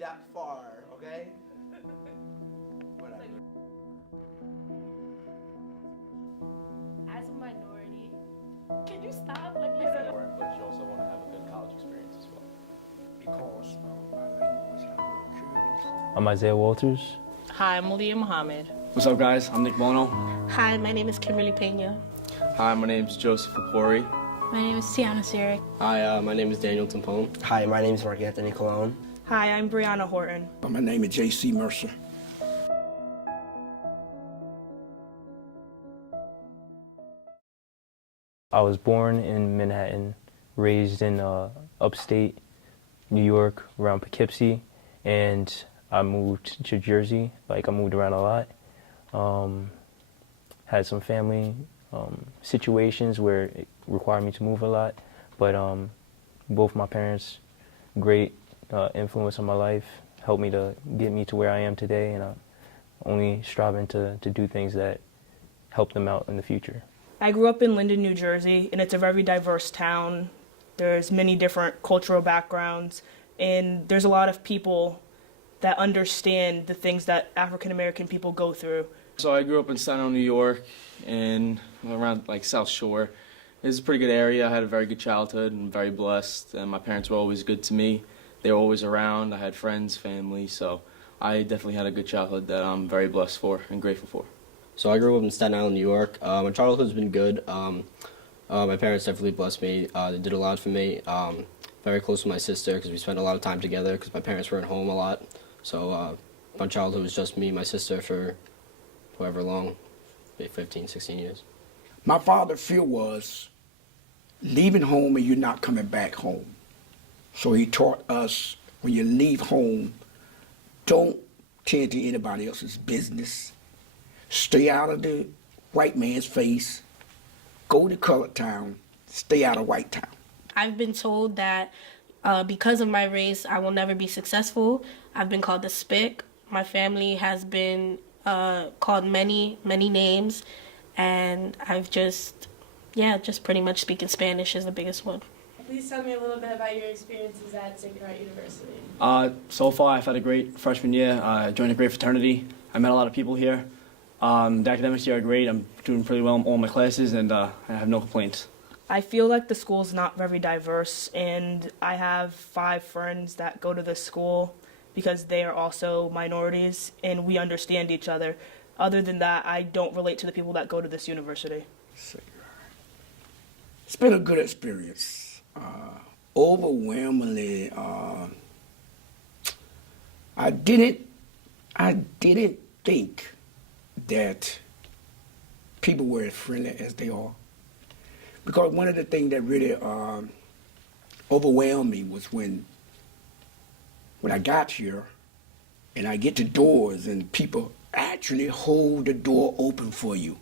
that far, okay? Whatever. As a minority, can you stop? Let me say. But you also want to have a good college experience as well. Because my language has been cured. I'm Isaiah Walters. Hi, I'm Malia Muhammad. What's up, guys? I'm Nick Bono. Hi, my name is Kimberly Pena. Hi, my name is Joseph Kapori. My name is Tiana Sirik. Hi, my name is Daniel Tampone. Hi, my name is Mark Anthony Colon. Hi, I'm Brianna Horton. My name is J.C. Mercer. I was born in Manhattan, raised in upstate New York, around Poughkeepsie, and I moved to Jersey. I moved around a lot. Had some family situations where it required me to move a lot, but both my parents, great influence on my life, helped me to get me to where I am today, and I'm only striving to do things that help them out in the future. I grew up in Linden, New Jersey, and it's a very diverse town. There's many different cultural backgrounds, and there's a lot of people that understand the things that African American people go through. So I grew up in Staten Island, New York, and around South Shore. It's a pretty good area. I had a very good childhood and very blessed, and my parents were always good to me. They were always around. I had friends, family, so I definitely had a good childhood that I'm very blessed for and grateful for. So I grew up in Staten Island, New York. My childhood's been good. My parents definitely blessed me. They did a lot for me. Very close with my sister because we spent a lot of time together because my parents were at home a lot. So my childhood was just me and my sister for however long, 15, 16 years. My father's fear was leaving home and you're not coming back home. So he taught us, when you leave home, don't tend to anybody else's business. Stay out of the white man's face. Go to colored town. Stay out of white town. I've been told that because of my race, I will never be successful. I've been called the spick. My family has been called many names, and I've just pretty much speaking Spanish is the biggest one. Please tell me a little bit about your experiences at Sacred Heart University. So far, I've had a great freshman year. I joined a great fraternity. I met a lot of people here. The academics here are great. I'm doing pretty well in all my classes, and I have no complaints. I feel like the school's not very diverse, and I have 5 friends that go to this school because they are also minorities, and we understand each other. Other than that, I don't relate to the people that go to this university. It's been a good experience. Overwhelmingly, I didn't think that people were as friendly as they are. Because one of the things that really overwhelmed me was when I got here and I get to doors and people actually hold the door open for you.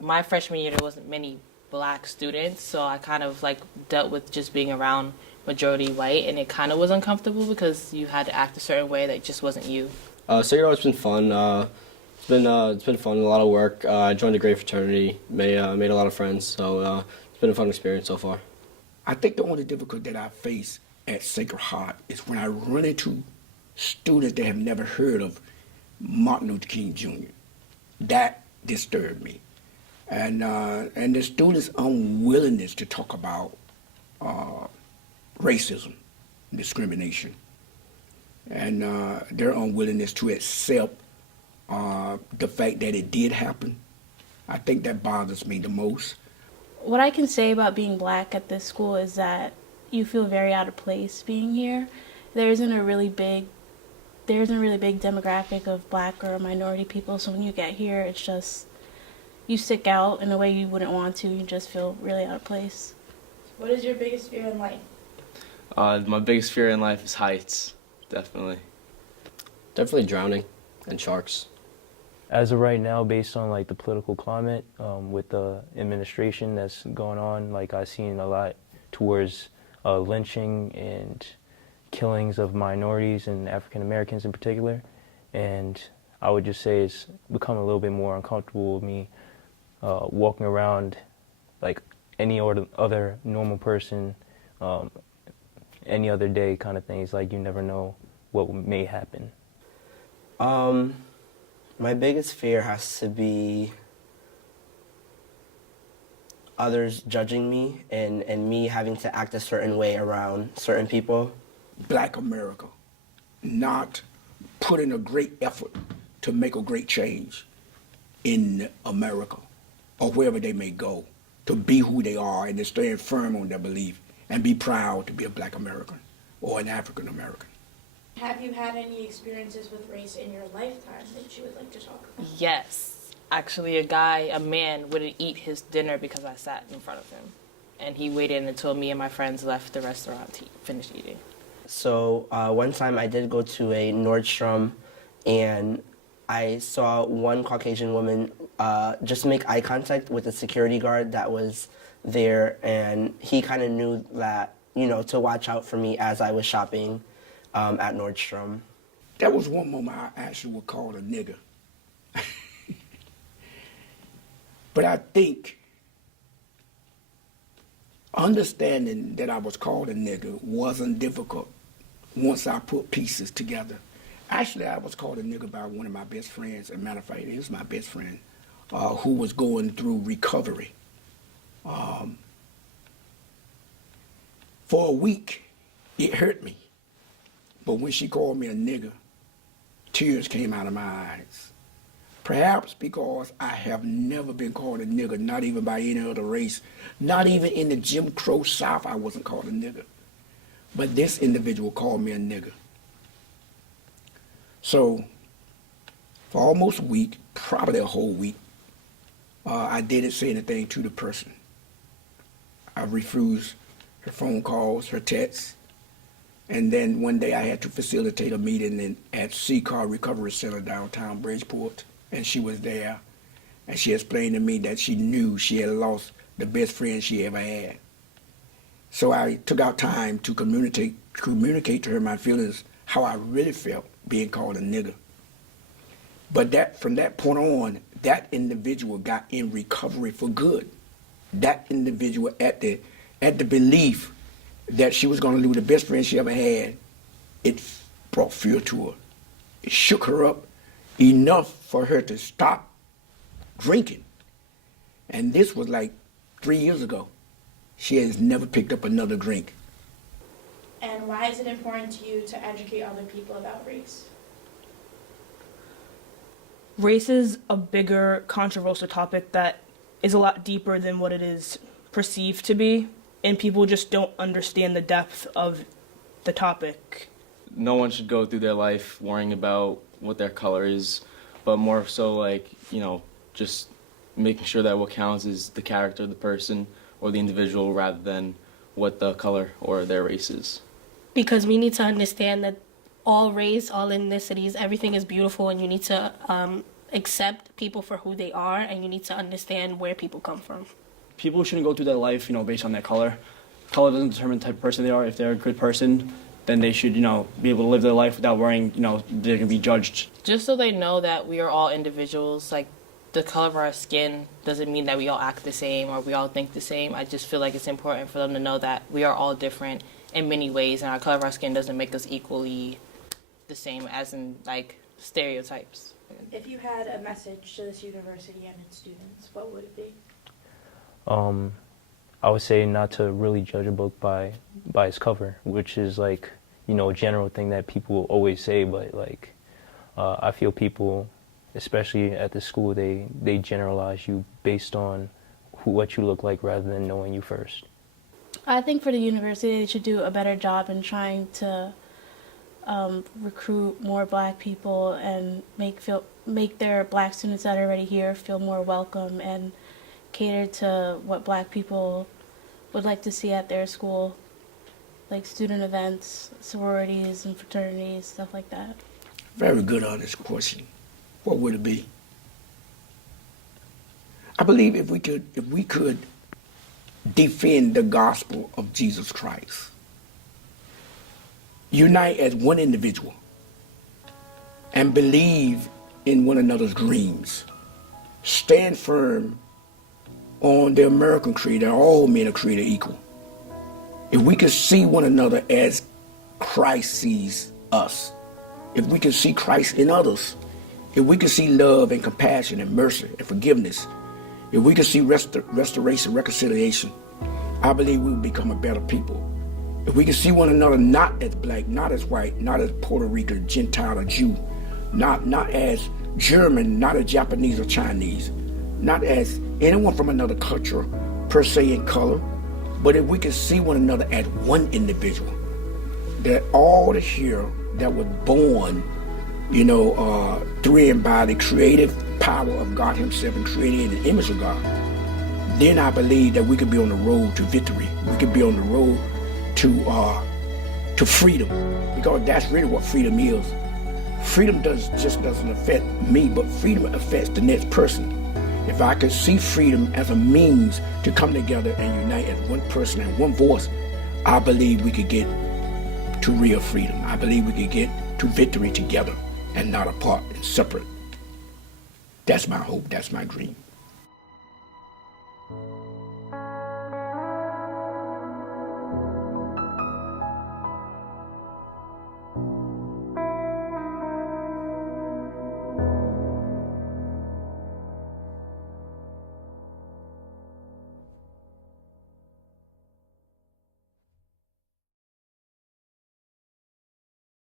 My freshman year, there wasn't many black students, so I kind of dealt with just being around majority white, and it kind of was uncomfortable because you had to act a certain way that just wasn't you. Sacred Heart's been fun. It's been fun, a lot of work. I joined a great fraternity, made a lot of friends, so it's been a fun experience so far. I think the only difficulty that I face at Sacred Heart is when I run into students that have never heard of Martin Luther King Jr. That disturbed me. And the students' unwillingness to talk about racism, discrimination, and their unwillingness to accept the fact that it did happen. I think that bothers me the most. What I can say about being black at this school is that you feel very out of place being here. There isn't a really big demographic of black or minority people, so when you get here, it's just, you stick out in a way you wouldn't want to. You just feel really out of place. What is your biggest fear in life? My biggest fear in life is heights, definitely. Definitely drowning and sharks. As of right now, based on the political climate with the administration that's going on, I've seen a lot towards lynching and killings of minorities and African Americans in particular, and I would just say it's become a little bit more uncomfortable with me walking around like any other normal person any other day kind of thing. It's like you never know what may happen. My biggest fear has to be others judging me and me having to act a certain way around certain people. Black America not putting a great effort to make a great change in America or wherever they may go, to be who they are and to stand firm on their belief and be proud to be a Black American or an African American. Have you had any experiences with race in your lifetime that you would like to talk about? Yes. Actually, a man, wouldn't eat his dinner because I sat in front of him. And he waited until me and my friends left the restaurant to finish eating. So one time I did go to a Nordstrom and I saw one Caucasian woman just make eye contact with a security guard that was there, and he kind of knew that, you know, to watch out for me as I was shopping at Nordstrom. That was one moment I actually was called a nigger. But I think understanding that I was called a nigger wasn't difficult once I put pieces together. Actually, I was called a nigger by one of my best friends. As a matter of fact, he was my best friend, who was going through recovery. For a week, it hurt me. But when she called me a nigger, tears came out of my eyes. Perhaps because I have never been called a nigger, not even by any other race, not even in the Jim Crow South, I wasn't called a nigger. But this individual called me a nigger. So, for almost a week, probably a whole week, I didn't say anything to the person. I refused her phone calls, her texts, and then one day I had to facilitate a meeting at C-Car Recovery Center downtown Bridgeport, and she was there, and she explained to me that she knew she had lost the best friend she ever had. So I took out time to communicate to her my feelings, how I really felt being called a nigger. But from that point on, that individual got in recovery for good. That individual at the belief that she was going to lose the best friend she ever had, it brought fear to her. It shook her up enough for her to stop drinking. And this was like 3 years ago. She has never picked up another drink. And why is it important to you to educate other people about race? Race is a bigger, controversial topic that is a lot deeper than what it is perceived to be, and people just don't understand the depth of the topic. No one should go through their life worrying about what their color is, but more so like, you know, just making sure that what counts is the character of the person or the individual rather than what the color or their race is. Because we need to understand that all race, all ethnicities, everything is beautiful, and you need to accept people for who they are, and you need to understand where people come from. People shouldn't go through their life, based on their color. Color doesn't determine the type of person they are. If they're a good person, then they should, be able to live their life without worrying, they're going to be judged. Just so they know that we are all individuals, like the color of our skin doesn't mean that we all act the same or we all think the same. I just feel like it's important for them to know that we are all different in many ways, and our color of our skin doesn't make us equally the same as in, like, stereotypes. If you had a message to this university and its students, what would it be? I would say not to really judge a book by its cover, which is like, a general thing that people always say, but like, I feel people, especially at the school, they generalize you based on what you look like rather than knowing you first. I think for the university, they should do a better job in trying to recruit more black people and make their black students that are already here feel more welcome and cater to what black people would like to see at their school, like student events, sororities and fraternities, stuff like that. Very good honest question. What would it be? I believe if we could defend the gospel of Jesus Christ, unite as one individual, and believe in one another's dreams, stand firm on the American creed that all men are created equal, If we could see one another as Christ sees us, if we could see Christ in others, if we could see love and compassion and mercy and forgiveness, if we could see restoration, reconciliation, I believe we would become a better people. If we could see one another not as black, not as white, not as Puerto Rican, Gentile, or Jew, not as German, not as Japanese or Chinese, not as anyone from another culture per se in color, but if we could see one another as one individual, that all the here that was born, through and by the creative power of God himself and created in the image of God, then I believe that we could be on the road to victory. We could be on the road to freedom, because that's really what freedom is. Freedom just doesn't affect me, but freedom affects the next person. If I could see freedom as a means to come together and unite as one person and one voice, I believe we could get to real freedom. I believe we could get to victory together and not apart and separate. That's my hope. That's my dream.